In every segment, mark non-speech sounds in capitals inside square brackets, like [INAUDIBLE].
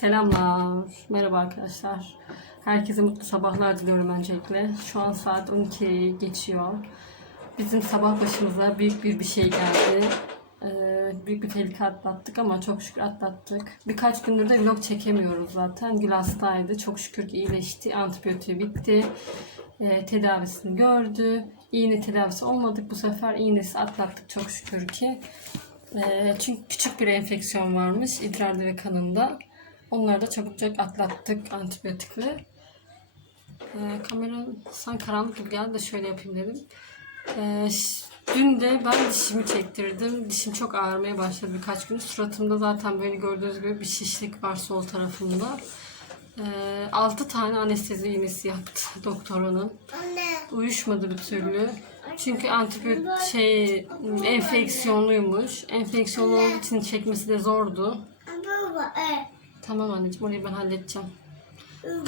Selamlar. Merhaba arkadaşlar. Herkese mutlu sabahlar diliyorum öncelikle. Şu an saat 12 geçiyor. Bizim sabah başımıza büyük bir bir şey geldi. Ee, büyük bir tehlike atlattık ama çok şükür atlattık. Birkaç gündür de vlog çekemiyoruz zaten. Gül hastaydı. Çok şükür iyileşti. Antibiyotiği bitti. Ee, tedavisini gördü. İğne tedavisi olmadık bu sefer. İğnesi atlattık çok şükür ki. Ee, çünkü küçük bir enfeksiyon varmış idrarda ve kanında. Onları da çabucak atlattık antibiyotikle. Ee, kamera san karanlık gibi geldi de şöyle yapayım dedim. Ee, dün de ben dişimi çektirdim. Dişim çok ağrımaya başladı birkaç gün. Suratımda zaten böyle gördüğünüz gibi bir şişlik var sol tarafımda. Ee, 6 tane anestezi iğnesi yaptı doktor Anne. uyuşmadı bir türlü. Çünkü antibiyotik şey enfeksiyonluymuş. Enfeksiyonlu olduğu için çekmesi de zordu. Baba. E. Tamam anneciğim orayı ben halledeceğim.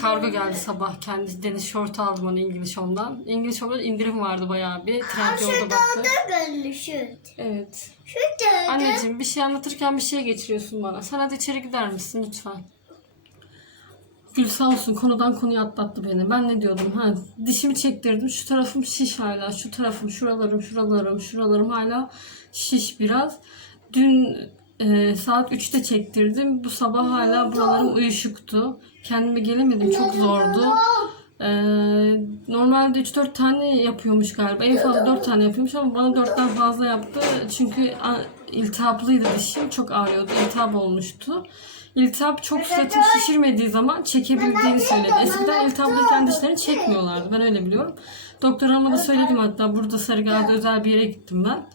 Kargo geldi sabah. Kendi deniz şort aldım onu İngiliz Home'dan. İngiliz Home'da indirim vardı bayağı bir. Trendyol'da Şurada baktım. da görünüşüz. Evet. Şurada. Anneciğim bir şey anlatırken bir şey geçiriyorsun bana. Sen hadi içeri gider misin lütfen? Gül sağ olsun konudan konuya atlattı beni. Ben ne diyordum? Ha, dişimi çektirdim. Şu tarafım şiş hala. Şu tarafım, şuralarım, şuralarım, şuralarım hala şiş biraz. Dün e, saat 3'te çektirdim. Bu sabah hala buralarım uyuşuktu. Kendime gelemedim. Çok zordu. Ee, normalde 3-4 tane yapıyormuş galiba. En fazla 4 tane yapıyormuş ama bana 4'ten fazla yaptı. Çünkü iltihaplıydı dişim. Çok ağrıyordu. İltihap olmuştu. İltihap çok suratını şişirmediği zaman çekebildiğini söyledi. Eskiden iltihaplıyken dişlerini çekmiyorlardı. Ben öyle biliyorum. Doktor hanıma da söyledim hatta. Burada Sarıgazi'de özel bir yere gittim ben.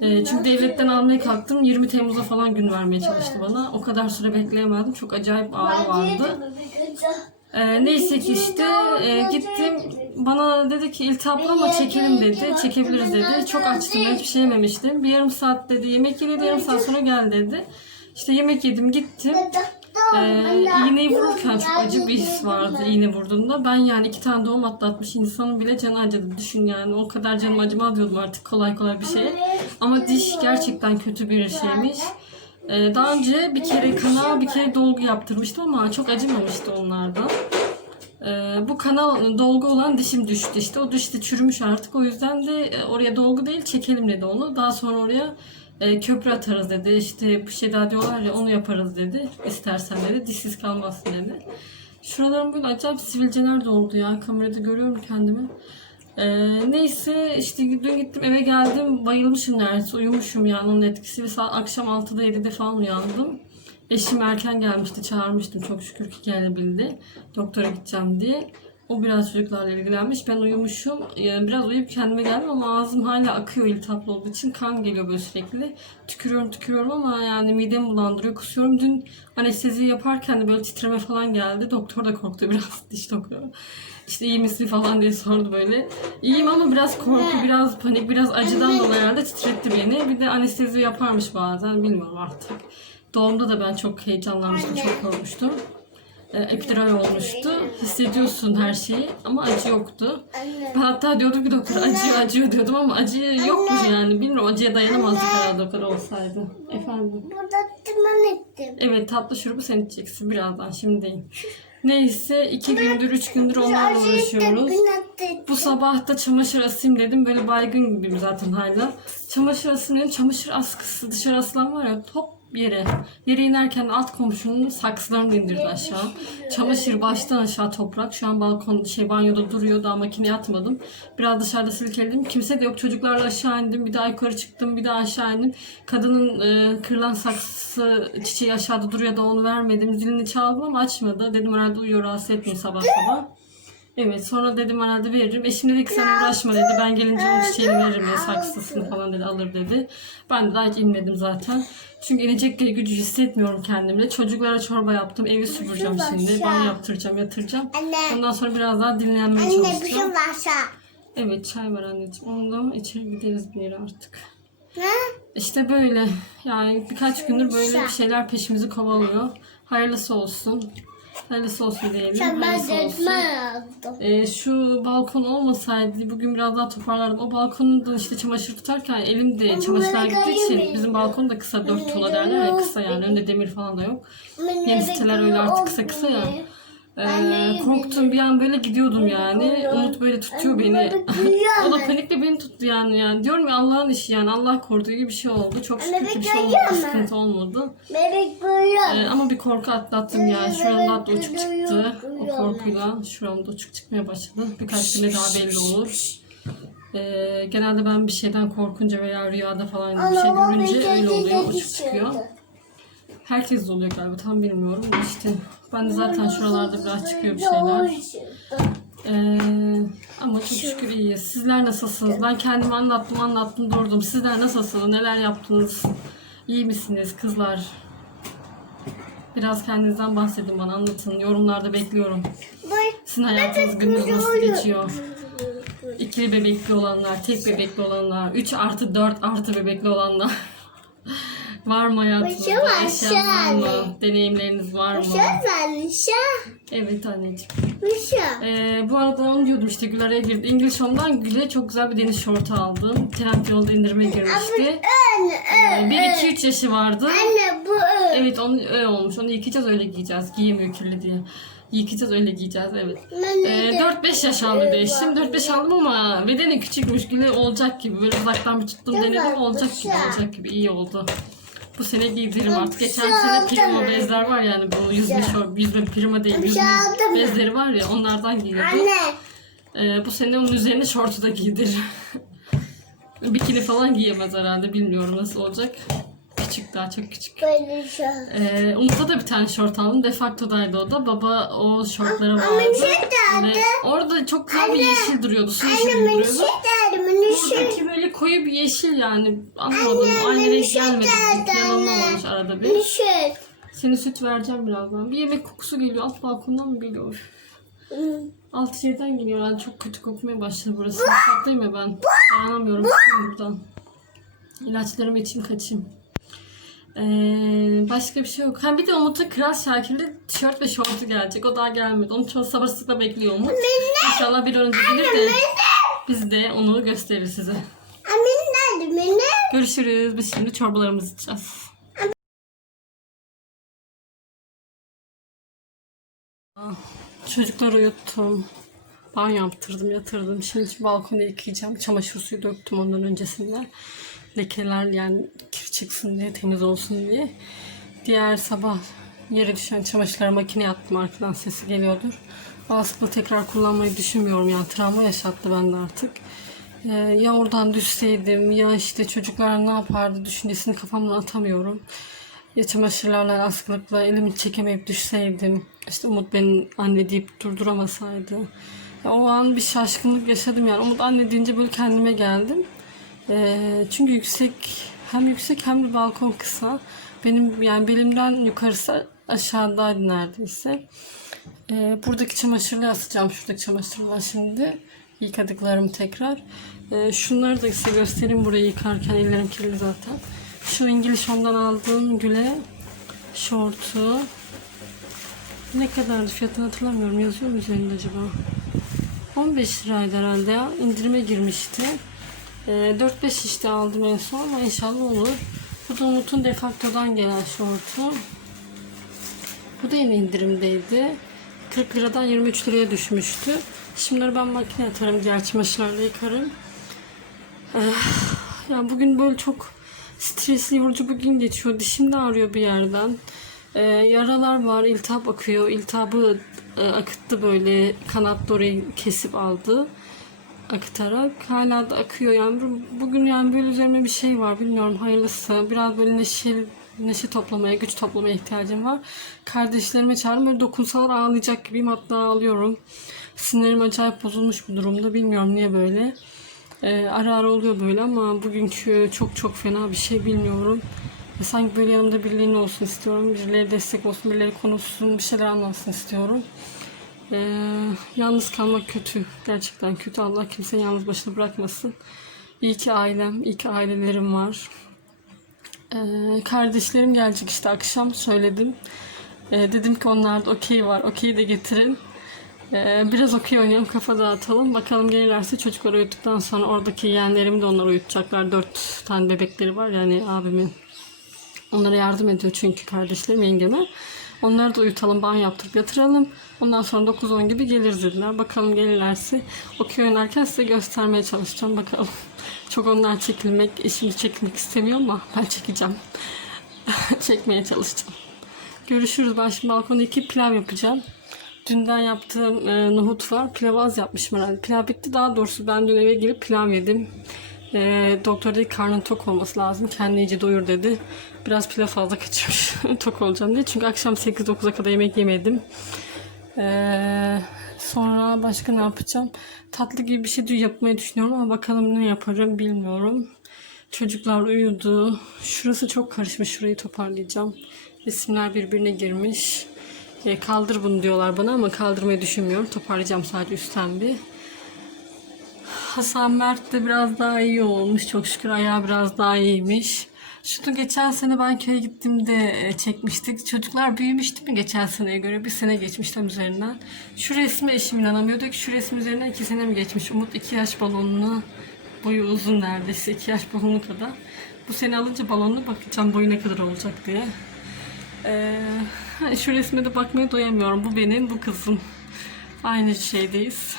Ee, çünkü devletten almaya kalktım. 20 Temmuz'a falan gün vermeye çalıştı bana. O kadar süre bekleyemedim. Çok acayip ağrı vardı. Ee, neyse ki işte e, gittim bana dedi ki iltihaplı ama çekelim dedi. Çekebiliriz dedi. Çok açtım ben hiçbir şey yememiştim. Bir yarım saat dedi yemek yedi yarım saat sonra gel dedi. İşte yemek yedim gittim. Ee, iğneyi vururken çok acı bir his vardı iğne vurduğunda. Ben yani iki tane doğum atlatmış insanın bile canı acıdı. Düşün yani o kadar canım acımaz diyordum artık kolay kolay bir şeye. Ama diş gerçekten kötü bir şeymiş. Ee, daha önce bir kere kanal bir kere dolgu yaptırmıştım ama çok acımamıştı onlardan. Ee, bu kanal dolgu olan dişim düştü işte. O diş de çürümüş artık. O yüzden de e, oraya dolgu değil çekelim dedi onu. Daha sonra oraya e, köprü atarız dedi. İşte bir şey daha diyorlar ya onu yaparız dedi. İstersen dedi. Dişsiz kalmazsın dedi. Şuralarım böyle acayip sivilceler doldu ya. Kamerada görüyorum kendimi. Ee, neyse işte dün gittim eve geldim bayılmışım neredeyse uyumuşum yani onun etkisiyle saat akşam 6'da 7'de falan uyandım. Eşim erken gelmişti çağırmıştım çok şükür ki gelebildi doktora gideceğim diye. O biraz çocuklarla ilgilenmiş ben uyumuşum yani biraz uyuyup kendime geldim ama ağzım hala akıyor iltihaplı olduğu için kan geliyor böyle sürekli. Tükürüyorum tükürüyorum ama yani midemi bulandırıyor kusuyorum. Dün anestezi yaparken de böyle titreme falan geldi doktor da korktu biraz [LAUGHS] diş doktoru. İşte iyi misin falan diye sordu böyle. İyiyim ama biraz korku, biraz panik, biraz acıdan dolayı herhalde titretti beni. Bir de anestezi yaparmış bazen bilmiyorum artık. Doğumda da ben çok heyecanlanmıştım, çok korkmuştum. Ee, epidural olmuştu. Hissediyorsun her şeyi ama acı yoktu. Ben hatta diyordum ki doktor acıyor acıyor diyordum ama acı yokmuş yani. Bilmiyorum acıya dayanamazdık herhalde kadar olsaydı. Efendim. Burada tırman ettim. Evet tatlı şurubu sen içeceksin birazdan şimdi değil. Neyse iki gündür üç gündür onlarla uğraşıyoruz. Bu sabah da çamaşır asayım dedim. Böyle baygın gibiyim zaten hala. Çamaşır asayım dedim. Çamaşır askısı dışarı asılan var ya top yere. Yere inerken alt komşunun saksılarını indirdi aşağı. Çamaşır baştan aşağı toprak. Şu an balkon şey banyoda duruyor. Daha makineye atmadım. Biraz dışarıda silkeledim. Kimse de yok. Çocuklarla aşağı indim. Bir daha yukarı çıktım. Bir daha aşağı indim. Kadının e, kırılan saksısı çiçeği aşağıda duruyor da onu vermedim. Zilini çaldım ama açmadı. Dedim herhalde uyuyor rahatsız etmeyin sabah sabah. Evet sonra dedim herhalde veririm. Eşim dedi ki sen uğraşma dedi. Ben gelince onun çiçeğini veririm ya saksısını falan dedi alır dedi. Ben de daha hiç inmedim zaten. Çünkü inecek gibi gücü hissetmiyorum kendimde. Çocuklara çorba yaptım. Evi süpüreceğim şimdi. Banyo yaptıracağım, yatıracağım. Ondan sonra biraz daha dinlenmeye şey çalışacağım. varsa. Evet çay var anneciğim. Ondan içeri gideriz bir yere artık. İşte böyle. Yani birkaç gündür böyle bir şeyler peşimizi kovalıyor. Hayırlısı olsun. Hayırlısı olsun diyelim. Sen ben detmen aldım. Ee, şu balkon olmasaydı bugün biraz daha toparlardım. O balkonu da işte çamaşır tutarken elim de çamaşırlar gittiği için bizim balkon da kısa dört tuğla derler ya kısa yani önünde demir falan da yok. Yeni siteler öyle artık kısa kısa ya. Ee, korktum bir an böyle gidiyordum yani. Umut böyle tutuyor beni. [LAUGHS] o da panikle beni tuttu yani. yani. Diyorum ya Allah'ın işi yani. Allah koruduğu gibi bir şey oldu. Çok şükür ki bir şey olmadı. Sıkıntı olmadı. Ee, ama bir korku atlattım ya. Şuramda hatta uçuk çıktı. O korkuyla şuramda uçuk çıkmaya başladı. Birkaç güne daha belli olur. Ee, genelde ben bir şeyden korkunca veya rüyada falan bir şey görünce öyle oluyor. Uçuk çıkıyor. Herkes oluyor galiba tam bilmiyorum işte. Ben de zaten şuralarda biraz çıkıyor bir şeyler. Ee, ama çok şükür iyiyiz. Sizler nasılsınız? Ben kendimi anlattım anlattım durdum. Sizler nasılsınız? Neler yaptınız? İyi misiniz kızlar? Biraz kendinizden bahsedin bana anlatın. Yorumlarda bekliyorum. Sizin hayatınız gününüz nasıl geçiyor? İkili bebekli olanlar, tek bebekli olanlar, 3 artı 4 artı bebekli olanlar. [LAUGHS] var mı hayatınızda? Var, mı? şahane. Deneyimleriniz var mı? Şa Evet anneciğim. Ee, bu arada onu diyordum işte Gül araya girdi. English Home'dan Gül'e çok güzel bir deniz şortu aldım. Trendyol'da indirime girmişti. Anne, Ee, 1-2-3 yaşı vardı. anne bu ö. Evet onu öyle olmuş. Onu yıkayacağız öyle giyeceğiz. Giyemiyor kirli diye. Yıkayacağız öyle giyeceğiz evet. Ben Ee, de 4-5 yaş aldı değişim. 4-5 aldım ama bedeni küçükmüş gibi olacak gibi. Böyle uzaktan bir tuttum denedim olacak gibi olacak gibi iyi oldu. Bu sene giydiririm artık. Geçen sene prima bezler var yani bu yüzme şort, yüzme prima değil yüzme bezleri var ya onlardan giydirdim. Anne. Ee, bu sene onun üzerine şortu da giydir. [LAUGHS] Bikini falan giyemez herhalde bilmiyorum nasıl olacak. Küçük daha çok küçük. Böyle şa. Ee, Umut'a da bir tane şort aldım. Defakto'daydı o da. Baba o şortları vardı. bir şey Ve orada çok güzel bir yeşil duruyordu. Su yeşili Anne duruyordu. Ben şey. Buradaki böyle koyu bir yeşil yani. Anlamadım. Aynı bir renk şey gelmedi. derdi Yanılmamış arada bir. Ben şey. Seni süt vereceğim birazdan. Bir yemek kokusu geliyor. Alt balkondan mı geliyor? Üf. Alt şeyden geliyor. Yani çok kötü kokmaya başladı burası. Mutfaktayım ya ben. Dayanamıyorum. Buradan. İlaçlarımı içeyim kaçayım. Ee, başka bir şey yok. Ha bir de Umut'a Kral Şakir'li tişört ve şortu gelecek. O daha gelmedi. Onu çok sabırsızlıkla bekliyor Umut. İnşallah bir an önce gelir de biz de onu gösteririz size. Görüşürüz. Biz şimdi çorbalarımızı içeceğiz. Çocukları uyuttum. Banyo yaptırdım, yatırdım. Şimdi balkonu yıkayacağım. Çamaşır suyu döktüm ondan öncesinde. Lekeler yani kir çıksın diye, temiz olsun diye. Diğer sabah yere düşen çamaşırları makineye attım. Arkadan sesi geliyordur. Aslında tekrar kullanmayı düşünmüyorum. Yani travma yaşattı bende artık. Ee, ya oradan düşseydim ya işte çocuklar ne yapardı düşüncesini kafamdan atamıyorum. Ya çamaşırlarla askılıkla elimi çekemeyip düşseydim. İşte Umut beni anne deyip durduramasaydı. Ya o an bir şaşkınlık yaşadım yani. Umut anne deyince böyle kendime geldim. Ee, çünkü yüksek hem yüksek hem de balkon kısa. Benim yani belimden yukarısı aşağıdaydı neredeyse. Ee, buradaki çamaşırları asacağım. Şuradaki çamaşırlar şimdi. Yıkadıklarım tekrar. Ee, şunları da size göstereyim burayı yıkarken. Ellerim kirli zaten. Şu İngiliz Home'dan aldığım güle şortu. Ne kadardı fiyatını hatırlamıyorum. Yazıyor mu üzerinde acaba? 15 liraydı herhalde ya. İndirime girmişti. Ee, 4-5 işte aldım en son ama inşallah olur. Bu da Umut'un defaktodan gelen şortu. Bu da yine indirimdeydi. 40 liradan 23 liraya düşmüştü. Şimdileri ben makine atarım. Diğer çamaşırlarla yıkarım. Eh, ya bugün böyle çok stresli, yorucu bir gün geçiyor. Dişim de ağrıyor bir yerden. Eh, yaralar var, iltihap akıyor. İltihabı e, akıttı böyle. Kanat orayı kesip aldı. Akıtarak. Hala da akıyor. Yani bu- bugün yani böyle üzerime bir şey var. Bilmiyorum hayırlısı. Biraz böyle neşe, neşe toplamaya, güç toplamaya ihtiyacım var. Kardeşlerime çağırdım. Böyle dokunsalar ağlayacak gibiyim. Hatta ağlıyorum. Sinirim acayip bozulmuş bir durumda. Bilmiyorum niye böyle. Ee, ara ara oluyor böyle ama bugünkü çok çok fena bir şey bilmiyorum. Sanki böyle yanımda birilerinin olsun istiyorum. Birileri destek olsun, birileri konuşsun, bir şeyler anlatsın istiyorum. Ee, yalnız kalmak kötü. Gerçekten kötü. Allah kimseyi yalnız başına bırakmasın. İyi ki ailem, iyi ki ailelerim var. Ee, kardeşlerim gelecek işte akşam söyledim. Ee, dedim ki onlarda okey var. Okey de getirin. Ee, biraz okey oynayalım, kafa dağıtalım. Bakalım gelirlerse çocukları uyuttuktan sonra oradaki yeğenlerimi de onları uyutacaklar. Dört tane bebekleri var yani abimin. Onlara yardım ediyor çünkü kardeşlerim yengeme. Onları da uyutalım, banyo yaptırıp yatıralım. Ondan sonra 9-10 gibi geliriz dediler. Bakalım gelirlerse okey oynarken size göstermeye çalışacağım. Bakalım. [LAUGHS] Çok onlar çekilmek, şimdi çekilmek istemiyor ama ben çekeceğim. [LAUGHS] Çekmeye çalışacağım. Görüşürüz. Ben şimdi balkonda iki pilav yapacağım. Dünden yaptığım e, nohut var. Pilav az yapmışım herhalde. Pilav bitti. Daha doğrusu ben dün eve gelip pilav yedim. E, doktor dedi karnın tok olması lazım. Kendini iyice doyur dedi. Biraz pilav fazla kaçırmış. [LAUGHS] tok olacağım diye. Çünkü akşam 8-9'a kadar yemek yemedim. E, sonra başka ne yapacağım? Tatlı gibi bir şey yapmayı düşünüyorum ama bakalım ne yaparım bilmiyorum. Çocuklar uyudu. Şurası çok karışmış. Şurayı toparlayacağım. Resimler birbirine girmiş. E, kaldır bunu diyorlar bana ama kaldırmayı düşünmüyorum. Toparlayacağım sadece üstten bir. Hasan Mert de biraz daha iyi olmuş. Çok şükür ayağı biraz daha iyiymiş. Şunu geçen sene ben köye gittiğimde e, çekmiştik. Çocuklar büyümüş değil mi geçen seneye göre? Bir sene geçmiş tam üzerinden. Şu resme eşim inanamıyordu ki şu resim üzerinden iki sene mi geçmiş? Umut iki yaş balonunu boyu uzun neredeyse iki yaş balonu kadar. Bu sene alınca balonuna bakacağım boyu ne kadar olacak diye. Ee, şu resme de bakmaya doyamıyorum. Bu benim, bu kızım. Aynı şeydeyiz.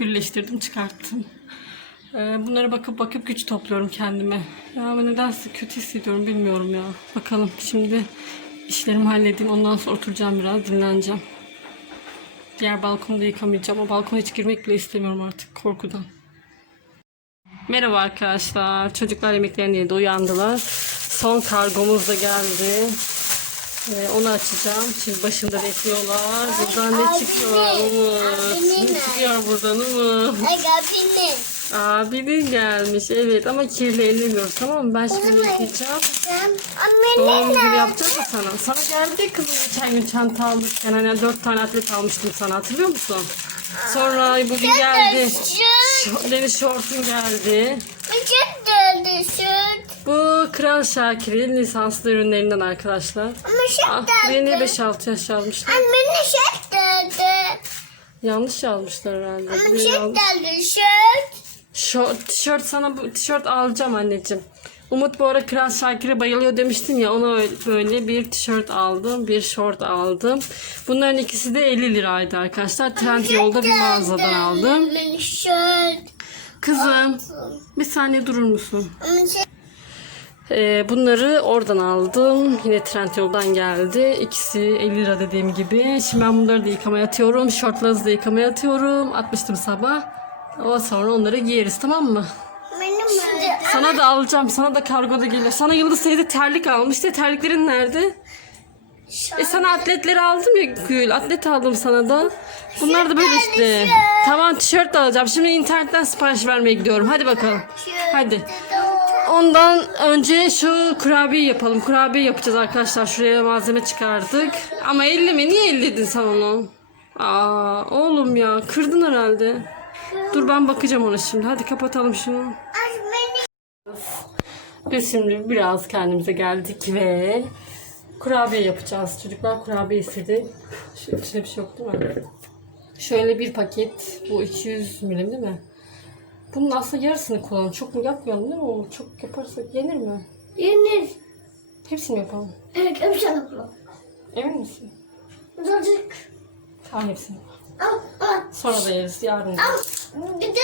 Birleştirdim, çıkarttım. Ee, bunlara bakıp bakıp güç topluyorum kendime. Ya ama nedense kötü hissediyorum bilmiyorum ya. Bakalım şimdi işlerimi halledeyim. Ondan sonra oturacağım biraz, dinleneceğim. Diğer balkonu da yıkamayacağım. O balkona hiç girmek bile istemiyorum artık korkudan. Merhaba arkadaşlar. Çocuklar yemeklerini yedi, uyandılar. Son kargomuz da geldi. Ee, onu açacağım. Şimdi başında bekliyorlar. Buradan ne çıkıyor? Umut. Ne çıkıyor buradan Umut? Agabini. Abinin gelmiş. Evet ama kirli ellemiyoruz tamam mı? Ben şimdi yıkayacağım. Doğum günü yapacağız mı sana? Sana geldi kızım geçen gün çanta almışken hani dört tane atlet almıştım sana hatırlıyor musun? Sonra bugün geldi. Deniz şortun geldi. Bıçak geldi süt. Bu Kral Şakir'in lisanslı ürünlerinden arkadaşlar. Ama şık Ah, buraya niye 5-6 yaş yazmışlar? Amene şık geldi. Yanlış yazmışlar herhalde. Ama Buraya şık yanlış. geldi şık. Şort, tişört sana bu tişört alacağım anneciğim. Umut bu ara Kral Şakir'e bayılıyor demiştin ya ona öyle- böyle bir tişört aldım, bir şort aldım. Bunların ikisi de 50 liraydı arkadaşlar. Trend yolda bir mağazadan aldım. Kızım bir saniye durur musun? Amene şık. Ee, bunları oradan aldım. Yine Trendyol'dan geldi. İkisi 50 lira dediğim gibi. Şimdi ben bunları da yıkamaya atıyorum. Şortlarınızı da yıkamaya atıyorum. Atmıştım sabah. O sonra onları giyeriz tamam mı? Benim Şimdi Sana da alacağım. Sana da kargoda geliyor. Sana Yıldız teyze terlik almıştı. Terliklerin nerede? E sana atletleri aldım ya Gül. Atlet aldım sana da. Bunlar da böyle işte. Tamam tişört de alacağım. Şimdi internetten sipariş vermeye gidiyorum. Hadi bakalım. Hadi. Ondan önce şu kurabiye yapalım. Kurabiye yapacağız arkadaşlar. Şuraya malzeme çıkardık. Ama 50 mi? Niye 50 dedin sen onu? Aa, oğlum ya kırdın herhalde. Dur ben bakacağım ona şimdi. Hadi kapatalım şunu. Biz şimdi biraz kendimize geldik ve kurabiye yapacağız. Çocuklar kurabiye istedi. İçinde bir şey yok değil mi? Şöyle bir paket. Bu 200 milim değil mi? Bunun aslında yarısını kullanalım. Çok mu yapmayalım değil mi? O çok yaparsak yenir mi? Yenir. Hepsini yapalım. Evet, hepsini yapalım. Emin misin? Birazcık. Tamam hepsini. Al, al. Sonra da yeriz. Yarın. Al. Bir de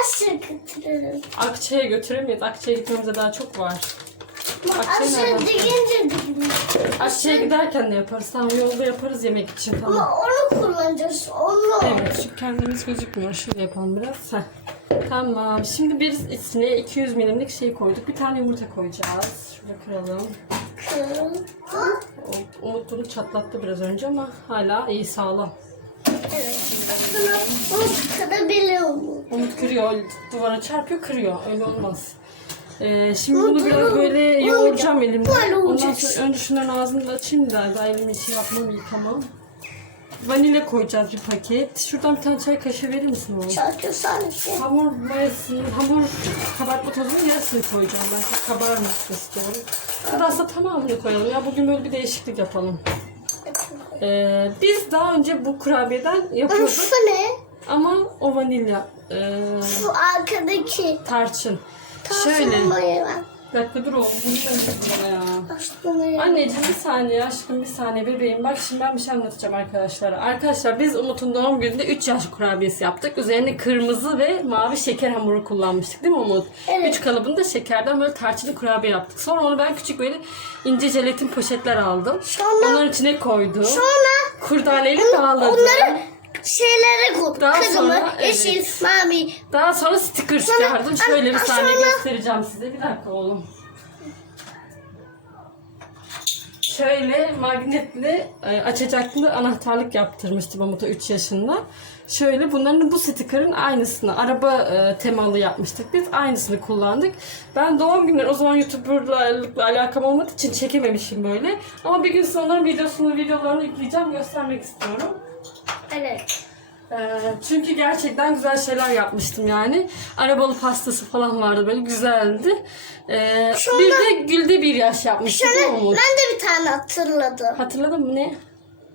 aşağı götürelim. Akça'ya götüremeyiz. Akça'ya gitmemize daha çok var. Akça'yı Aşağı nereden? deyince değil. Akça'ya giderken de yaparız. Tamam yolda yaparız yemek için. Tamam. Ama onu kullanacağız. Onu. Evet, çünkü kendimiz gözükmüyor. Şöyle yapalım biraz. Heh. Tamam. Şimdi bir içine 200 milimlik şey koyduk. Bir tane yumurta koyacağız. Şurada kıralım. Kırın. O- Umut bunu çatlattı biraz önce ama hala iyi sağlam. Evet. Aslında onu kırabiliyor mu? Umut kırıyor, duvara çarpıyor, kırıyor. Öyle olmaz. Ee, şimdi bunu biraz böyle yoğuracağım elimle. Ondan sonra önce şunların ağzını da açayım da daha elimi şey yapmam, yıkamam. Vanilya koyacağız bir paket. Şuradan bir tane çay kaşığı verir misin oğlum? Çarpıyor sadece. Hamur mayasını, hamur kabartma tozunun yarısını koyacağım ben. Çok kabarmasını istiyorum. Ya da aslında tamamını koyalım. Ya bugün böyle bir değişiklik yapalım. Ee, biz daha önce bu kurabiyeden yapıyorduk Şu ne? ama o vanilya ee, Şu arkadaki. tarçın. Şöyle. Bir dakika dur oğlum. bunu sana ya. Taşınmayı. Anneciğim bir saniye aşkım bir saniye bebeğim. Bak şimdi ben bir şey anlatacağım arkadaşlara. Arkadaşlar biz Umut'un doğum gününde 3 yaş kurabiyesi yaptık. Üzerine kırmızı ve mavi şeker hamuru kullanmıştık değil mi Umut? Evet. 3 kalıbında şekerden böyle tarçınlı kurabiye yaptık. Sonra onu ben küçük böyle ince jelatin poşetler aldım. Sonra- Onların içine koydum. Sonra Kurdaleyle bağladım. onları şeylere koy. Daha Kırmızı, sonra, evet. yeşil, mavi. Daha sonra sticker çıkardım. Şöyle bir Sonra- saniye göstereceğim size. Bir dakika oğlum. Şöyle magnetli e, açacaklı anahtarlık yaptırmıştım Umut'a 3 yaşında. Şöyle bunların bu sticker'ın aynısını araba e, temalı yapmıştık biz. Aynısını kullandık. Ben doğum günleri o zaman YouTuber'la alakam olmadığı için çekememişim böyle. Ama bir gün sonra videosunu videolarını yükleyeceğim göstermek istiyorum. Evet. Ee, çünkü gerçekten güzel şeyler yapmıştım yani. Arabalı pastası falan vardı böyle güzeldi. Ee, bir de Gül'de bir yaş yapmıştık Şöyle değil mi ben Umut? de bir tane hatırladım. Hatırladın mı ne?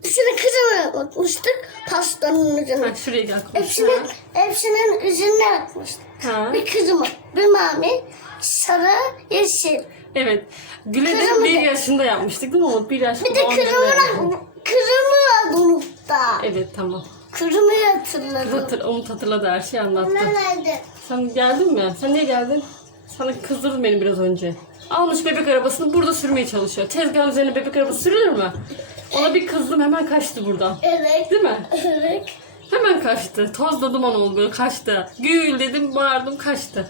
Şunu kırmızı atmıştık pastanın üzerine. Ha, şuraya gel Hepsinin, konuşma. hepsinin üzerine atmıştık. Ha. Bir kırmızı, bir mavi, sarı, yeşil. Evet. Gül'e de Kırmızı. bir yaşında yapmıştık değil mi Umut? Bir yaş Bir de kırmızı, kırmızı unutta. Evet tamam. Kırmızı hatırladım. Hatır, Umut hatırladı her şeyi anlattı. nerede? Sen geldin mi? Sen niye geldin? Sana kızdırdın beni biraz önce. Almış bebek arabasını burada sürmeye çalışıyor. Tezgahın üzerine bebek arabası sürülür mü? Ona bir kızdım hemen kaçtı buradan. Evet. Değil mi? Evet. Hemen kaçtı. Tozla duman oldu böyle kaçtı. Gül dedim bağırdım kaçtı.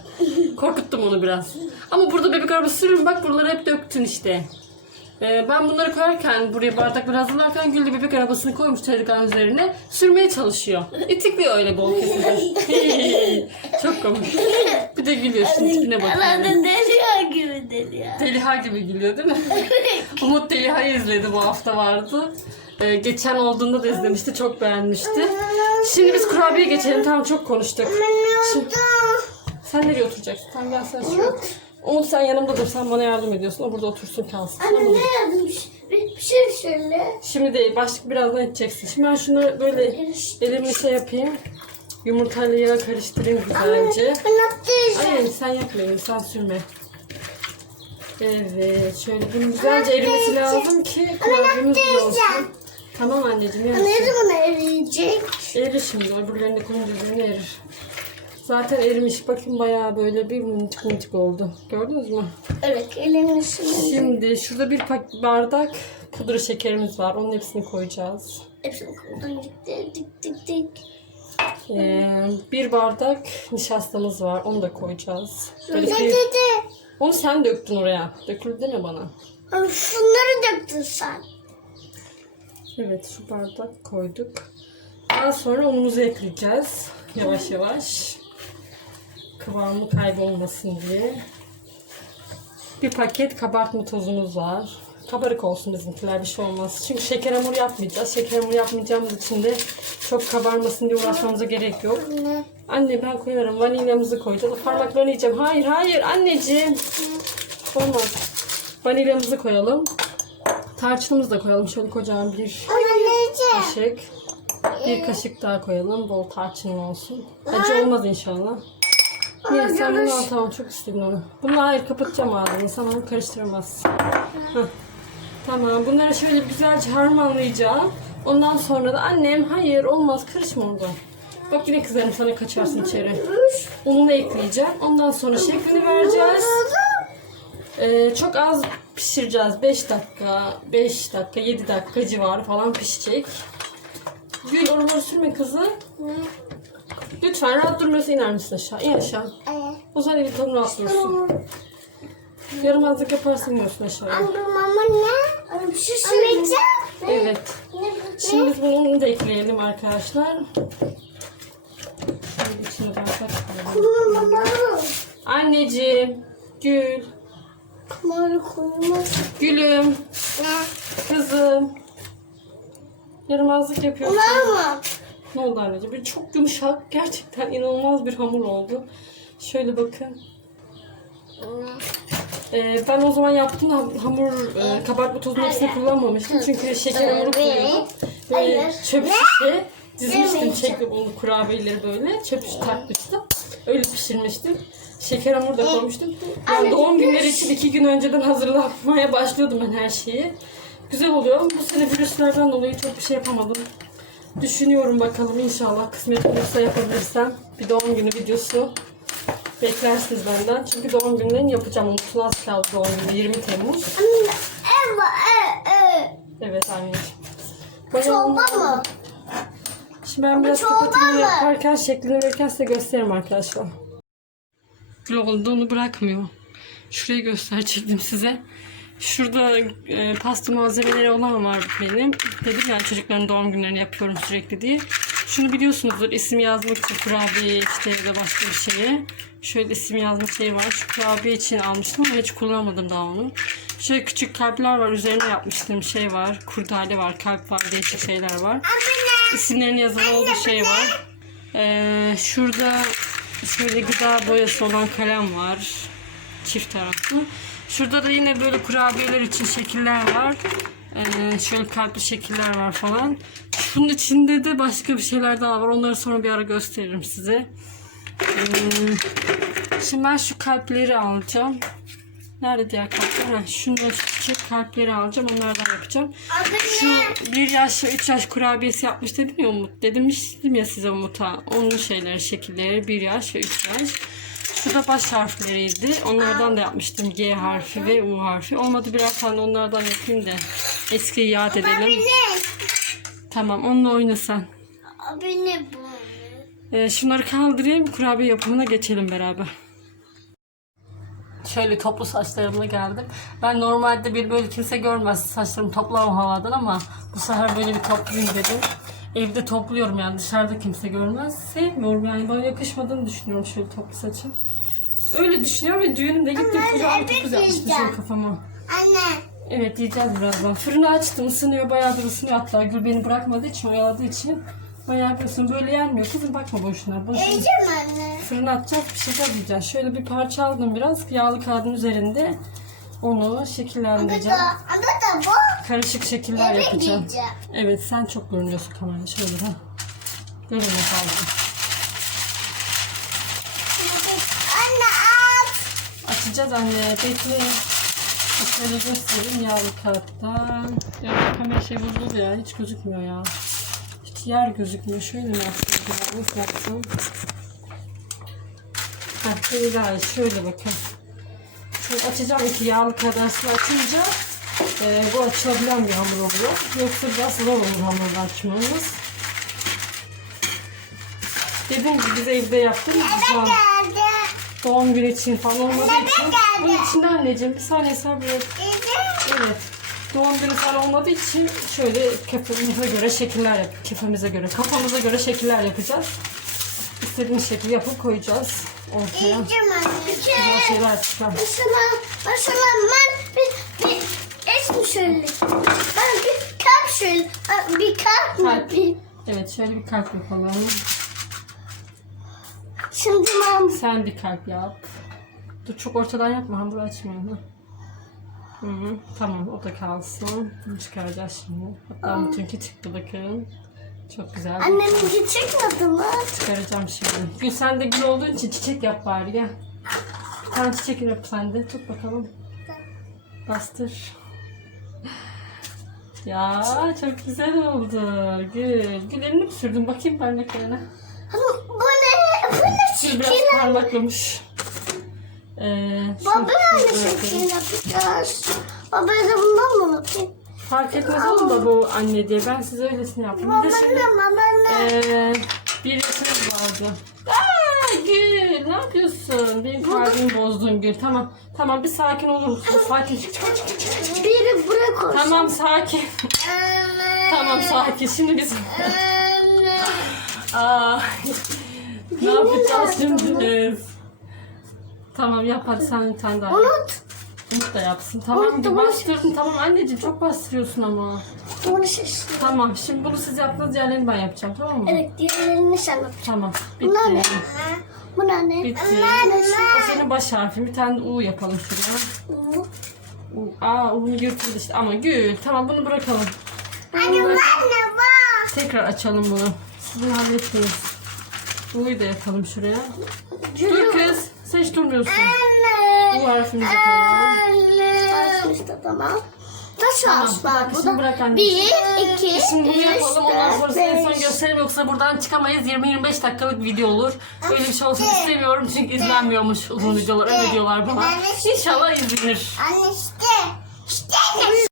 Korkuttum onu biraz. Ama burada bebek arabası sürün bak buraları hep döktün işte. Ee, ben bunları koyarken buraya bardakları hazırlarken Gül de bebek arabasını koymuş tezgahın üzerine sürmeye çalışıyor. İtikliyor öyle bol kesinlikle. [LAUGHS] Çok komik. Bir de gülüyor şimdi tipine bak. Herhalde deliyor gibi deliyor. Deliha gibi gülüyor değil mi? [LAUGHS] Umut Deliha'yı izledi bu hafta vardı. Ee, geçen olduğunda da izlemişti. Çok beğenmişti. Şimdi biz kurabiye geçelim. Tamam çok konuştuk. Şimdi, sen nereye oturacaksın? Sen gel sen şu. Umut sen yanımda dur. Sen bana yardım ediyorsun. O burada otursun kalsın. Tamam Anne mı? ne yazmış? Bir, bir şey söyle. Şimdi değil. Başlık birazdan edeceksin. Şimdi ben şunu böyle elimle şey yapayım. Yumurtayla yağı karıştırayım güzelce. Ben atlayacağım. Hayır sen yapmayın. Sen sürme. Evet. Şöyle bunun güzelce erimesi lazım ki güzel olsun. Tamam anneciğim Ne yarısın. zaman eriyecek? Erir şimdi. Öbürlerini koyunca erir. Zaten erimiş. Bakın bayağı böyle bir minicik minicik oldu. Gördünüz mü? Evet elimiz Şimdi şurada bir pak bardak pudra şekerimiz var. Onun hepsini koyacağız. Hepsini koydum. Dik dik dik dik. Ee, bir bardak nişastamız var. Onu da koyacağız. Böyle Ne bir- dedi? Onu sen döktün oraya. Döküldü deme bana. Ay, Şunları döktün sen. Evet şu bardak koyduk. Daha sonra unumuzu ekleyeceğiz. Yavaş yavaş. Kıvamı kaybolmasın diye. Bir paket kabartma tozumuz var. Kabarık olsun bizimkiler bir şey olmaz. Çünkü şeker hamuru yapmayacağız. Şeker hamuru yapmayacağımız için de çok kabarmasın diye uğraşmamıza gerek yok. Ne? Anne ben koyarım. Vanilyamızı koyacağız. Parmaklarını yiyeceğim. Hayır hayır anneciğim. Olmaz. Vanilyamızı koyalım. Tarçınımızı da koyalım. Şöyle kocaman bir Anneciğim. kaşık. Bir kaşık daha koyalım. Bol tarçınlı olsun. Acı olmaz inşallah. Niye sen bunu al tamam çok istedin onu. Bunu hayır kapatacağım ağzını. Sen onu karıştıramazsın. Heh. Tamam bunları şöyle güzelce harmanlayacağım. Ondan sonra da annem hayır olmaz karışma orada. Bak yine kızarım sana kaçarsın içeri. Ununu ekleyeceğim. Ondan sonra şeklini vereceğiz. Ee, çok az pişireceğiz. 5 dakika, 5 dakika, 7 dakika civarı falan pişecek. Gül oraları sürme kızım. Lütfen rahat durmuyorsa iner misin aşağı? İn aşağı. O zaman eli tam rahat dursun. Yaramazlık yaparsın iniyorsun aşağıya. Anne mama ne? Anne bir şey. Evet. Şimdi biz bunu da ekleyelim arkadaşlar. Şimdi içine. Mama. Anneciğim, Gül. Gülüm, Ne? kızım. Yaramazlık yapıyorsun. Mı? Ne oldu anneciğim? Bir çok yumuşak, gerçekten inanılmaz bir hamur oldu. Şöyle bakın. Ee, ben o zaman yaptığım ham- hamur e, kabartma tozunun hepsini kullanmamıştım. Çünkü şeker hamuru koyuyordum. Böyle çöp şişe dizmiştim çekli bolu kurabiyeleri böyle. Çöp şişe takmıştım. Öyle pişirmiştim. Şeker hamuru da koymuştum. Yani doğum günleri için iki gün önceden hazırlanmaya başlıyordum ben her şeyi. Güzel oluyor. Bu sene virüslerden dolayı çok bir şey yapamadım. Düşünüyorum bakalım inşallah kısmet olursa yapabilirsem bir doğum günü videosu beklersiniz benden. Çünkü doğum günlerini yapacağım. Unutulmaz kaldı doğum günü 20 Temmuz. Evet anneciğim. Çorba mı? Şimdi ben biraz çorba mı? yaparken şeklini verirken size gösteririm arkadaşlar. Gül olduğunu bırakmıyor. Şurayı gösterecektim size. Şurada e, pasta malzemeleri olan var benim. Dedim ya çocukların doğum günlerini yapıyorum sürekli diye. Şunu biliyorsunuzdur isim yazmak için kurabiye işte ya da başka bir şeye. Şöyle isim yazma şey var. Şu kurabiye için almıştım ama hiç kullanmadım daha onu. Şöyle küçük kalpler var. Üzerine yapmıştım şey var. Kurdale var, kalp var, değişik şeyler var. İsimlerini yazılı olduğu şey var. Ee, şurada şöyle gıda boyası olan kalem var. Çift taraflı. Şurada da yine böyle kurabiyeler için şekiller var. Ee, şöyle kalpli şekiller var falan. Şunun içinde de başka bir şeyler daha var. Onları sonra bir ara gösteririm size. Ee, şimdi ben şu kalpleri alacağım. Nerede diğer kalpler? Ha, şunları çiçek kalpleri alacağım. Onlardan yapacağım. Şu bir yaş ve üç yaş kurabiyesi yapmış dedim ya Umut. Dedim ya size Umut'a. Onun şeyleri, şekilleri bir yaş ve üç yaş. Şu da baş harfleriydi. Onlardan da yapmıştım. G harfi ve U harfi. Olmadı birer tane onlardan yapayım da eskiyi yad edelim. Tamam onunla oyna sen. Abi ne bu? Ee, şunları kaldırayım. Kurabiye yapımına geçelim beraber. Şöyle toplu saçlarımla geldim. Ben normalde bir böyle kimse görmez saçlarımı toplamam havadan ama bu sefer böyle bir toplayayım dedim. Evde topluyorum yani dışarıda kimse görmez. Sevmiyorum yani bana yakışmadığını düşünüyorum şöyle toplu saçım. Öyle düşünüyorum ve düğünümde gittim Ama kocaman evet topuz kafama. Anne. Evet yiyeceğiz birazdan. Fırını açtım ısınıyor bayağı bir ısınıyor hatta Gül beni bırakmadığı için oyaladığı için bayağı bir ısınıyor. Böyle yenmiyor kızım bakma boşuna. boşuna. Yiyeceğim anne. Fırına atacağız pişireceğiz yiyeceğiz. Şöyle bir parça aldım biraz yağlı kağıdın üzerinde. Onu Anne şekillendireceğim. da, anne da bu. Karışık şekiller yapacağım. diyeceğim. Evet sen çok görünüyorsun kamerada şöyle ha. Görünüyor fazla. Anne aç. Açacağız anne bekle. Şöyle göstereyim yağlı kağıttan. Ya kamera şey bozuldu ya hiç gözükmüyor ya. Hiç yer gözükmüyor. Şöyle mi yapsam? Nasıl yapsam? Heh, böyle daha. Şöyle bakın. Şöyle açacağım iki yağlı kağıt aslında açınca e, bu açılabilen bir hamur oluyor. Yoksa biraz zor olur hamurunu açmamız. Dediğim gibi biz evde an Geldi. Doğum günü için falan olmadığı için. Bunun içinde anneciğim bir saniye sabret. Evet. Doğum günü falan olmadığı için şöyle kafamıza göre şekiller yap. Kafamıza göre, kafamıza göre şekiller yapacağız. İstediğimiz şekli yapıp koyacağız ortaya. Yiyeceğim. Güzel şeyler çıkar. Mesela, mesela ben bir, bir eşim şöyle. Ben bir kalp şöyle. Bir kalp mı? Kalp. Bir, Evet şöyle bir kalp yapalım. Şimdi ben Sen bir kalp yap. Dur çok ortadan yapma hamur açmıyor. Hı. Hı tamam o da kalsın. Bunu çıkaracağız şimdi. Hatta bütünki çıktı bakın. Çok güzel. anneminki çıkmadı mı? Çıkaracağım şimdi. Gül sen de gül olduğun için çiçek yap bari gel. Bir tane çiçek yap sen de. Tut bakalım. Bastır. [LAUGHS] Ya çok güzel oldu. Gül. Gül elini mi sürdün? Bakayım parmaklarına. Ama Bu Gül biraz şekil? parlaklamış. Ee, şunu Baba ne bırakayım. şekil yapacağız? Baba da bundan mı yapayım? Fark etmez oğlum da bu anne diye. Ben size öylesini yaptım. Bir de Baba şimdi? Baba ne? ee, bir yaşımız vardı. Aa Gül ne yapıyorsun? Benim kalbimi bozdun Gül. Tamam. Tamam bir sakin olur musun? Sakin. Biri buraya koy. Tamam sakin. tamam sakin. Şimdi biz... Aa, ne yapacağız şimdi biz? Tamam yap hadi sen bir tane daha. yap. Unut. Umut da yapsın. Tamam Unut da bir bunu- bastırdın. Tamam anneciğim çok bastırıyorsun ama. Bunu şişti. Tamam şimdi bunu siz yaptınız diğerlerini ben yapacağım tamam mı? Evet diğerlerini sen yap. Tamam. Bitti. Bunlar ne? Bu ne? Bitti. O senin baş harfin. Bir tane de U yapalım şuraya. U. Aa U'nu yırtıldı işte. Ama Gül. Tamam bunu bırakalım. Anne ben ne var? Tekrar açalım bunu. Siz bunu hallettiniz. U'yu da yapalım şuraya. Dur kız. Sen hiç durmuyorsun. Anne. U harfimizi koyalım. Anne. İşte tamam. Kaç harf var burada? bırak anne. Bir, iki, Şimdi bunu üç, yapalım ondan dört, sonrası en son beş. gösterelim yoksa buradan çıkamayız 20-25 dakikalık video olur. Böyle bir şey olsun istemiyorum çünkü izlenmiyormuş uzun videolar öyle diyorlar bana. İnşallah izlenir. Anne işte. İşte.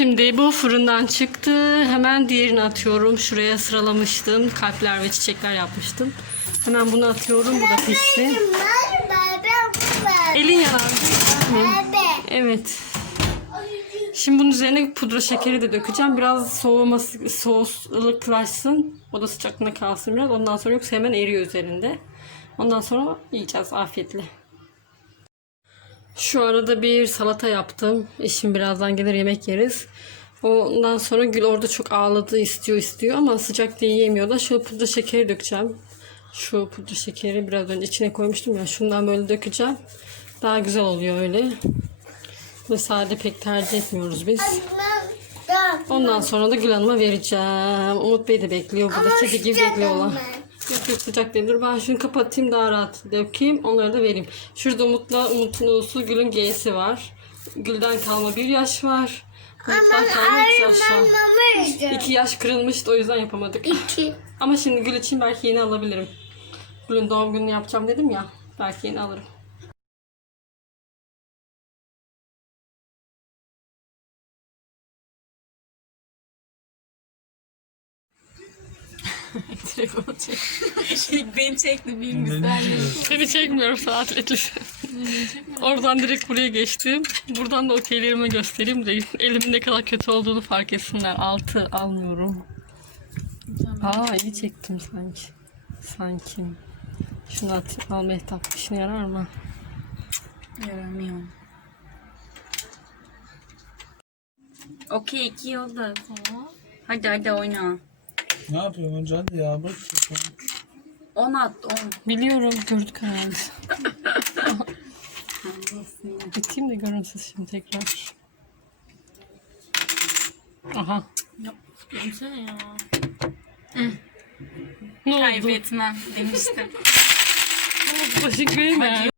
Şimdi bu fırından çıktı. Hemen diğerini atıyorum. Şuraya sıralamıştım. Kalpler ve çiçekler yapmıştım. Hemen bunu atıyorum. Bu da var. Elin yanar. Evet. Şimdi bunun üzerine pudra şekeri de dökeceğim. Biraz soğuması, soğuklaşsın. Oda sıcaklığında kalsın biraz. Ondan sonra yoksa hemen eriyor üzerinde. Ondan sonra yiyeceğiz afiyetle. Şu arada bir salata yaptım. Eşim birazdan gelir yemek yeriz. Ondan sonra Gül orada çok ağladı istiyor istiyor ama sıcak diye yiyemiyor da şu pudra şekeri dökeceğim. Şu pudra şekeri biraz önce içine koymuştum ya şundan böyle dökeceğim. Daha güzel oluyor öyle. Ve sade pek tercih etmiyoruz biz. Ondan sonra da Gül Hanım'a vereceğim. Umut Bey de bekliyor. Burada kedi gibi bekliyorlar. Yok yok sıcak değil. Dur ben şunu kapatayım daha rahat dökeyim. Onları da vereyim. Şurada Umut'la Umut'un U'su Gül'ün G'si var. Gül'den kalma bir yaş var. Umut'tan kalma üç yaş var. İki yaş kırılmıştı o yüzden yapamadık. İki. Ama şimdi Gül için belki yeni alabilirim. Gül'ün doğum gününü yapacağım dedim ya. Belki yeni alırım. Telefonu çek. İlk [LAUGHS] beni çekti benim güzelliğim. Seni çekmiyorum saatlikli. Oradan direkt buraya geçtim. Buradan da okeylerimi göstereyim de elimin ne kadar kötü olduğunu fark etsinler. Altı almıyorum. Aa iyi çektim sanki. Sanki. Şunu at, al Mehtap. İşine yarar mı? Yaramıyorum. Okey iki yıldız. Hadi hadi oyna. Ne yapıyorsun önce hadi ya bırak şu an. 10 at 10. Biliyorum gördük herhalde. [LAUGHS] Gideyim de görünsün şimdi tekrar. Aha. Gülsene ya. Ne oldu? Kaybetmem demiştim. [LAUGHS] Teşekkür ederim.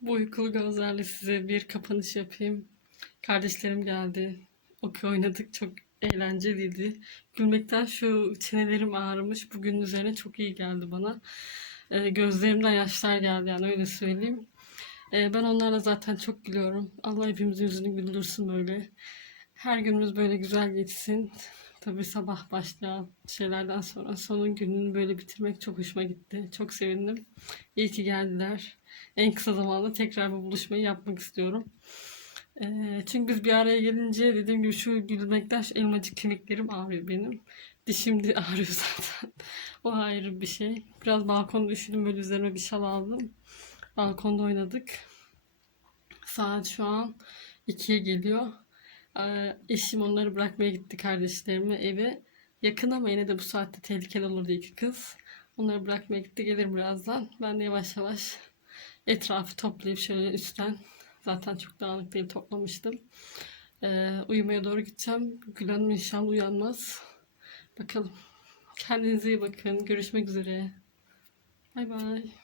Bu uykulu gözlerle size bir kapanış yapayım. Kardeşlerim geldi. Okey oynadık. Çok eğlenceliydi. Gülmekten şu çenelerim ağrımış. Bugün üzerine çok iyi geldi bana. Ee, gözlerimden yaşlar geldi yani öyle söyleyeyim. Ee, ben onlarla zaten çok gülüyorum. Allah hepimizin yüzünü güldürsün böyle. Her günümüz böyle güzel geçsin. Tabii sabah başlayan şeylerden sonra sonun gününü böyle bitirmek çok hoşuma gitti. Çok sevindim. İyi ki geldiler. En kısa zamanda tekrar bu buluşmayı yapmak istiyorum. Ee, çünkü biz bir araya gelince dediğim gibi şu gülmekten şu elmacık kemiklerim ağrıyor benim. Dişim de [LAUGHS] ağrıyor zaten. o ayrı bir şey. Biraz balkonda üşüdüm böyle üzerime bir şal aldım. Balkonda oynadık. Saat şu an 2'ye geliyor. Ee, eşim onları bırakmaya gitti kardeşlerimi eve. Yakın ama yine de bu saatte tehlikeli olurdu iki kız. Onları bırakmaya gitti. Gelir birazdan. Ben de yavaş yavaş etrafı toplayıp şöyle üstten zaten çok dağınık değil toplamıştım. Ee, uyumaya doğru gideceğim. Gül Hanım inşallah uyanmaz. Bakalım. Kendinize iyi bakın. Görüşmek üzere. Bay bay.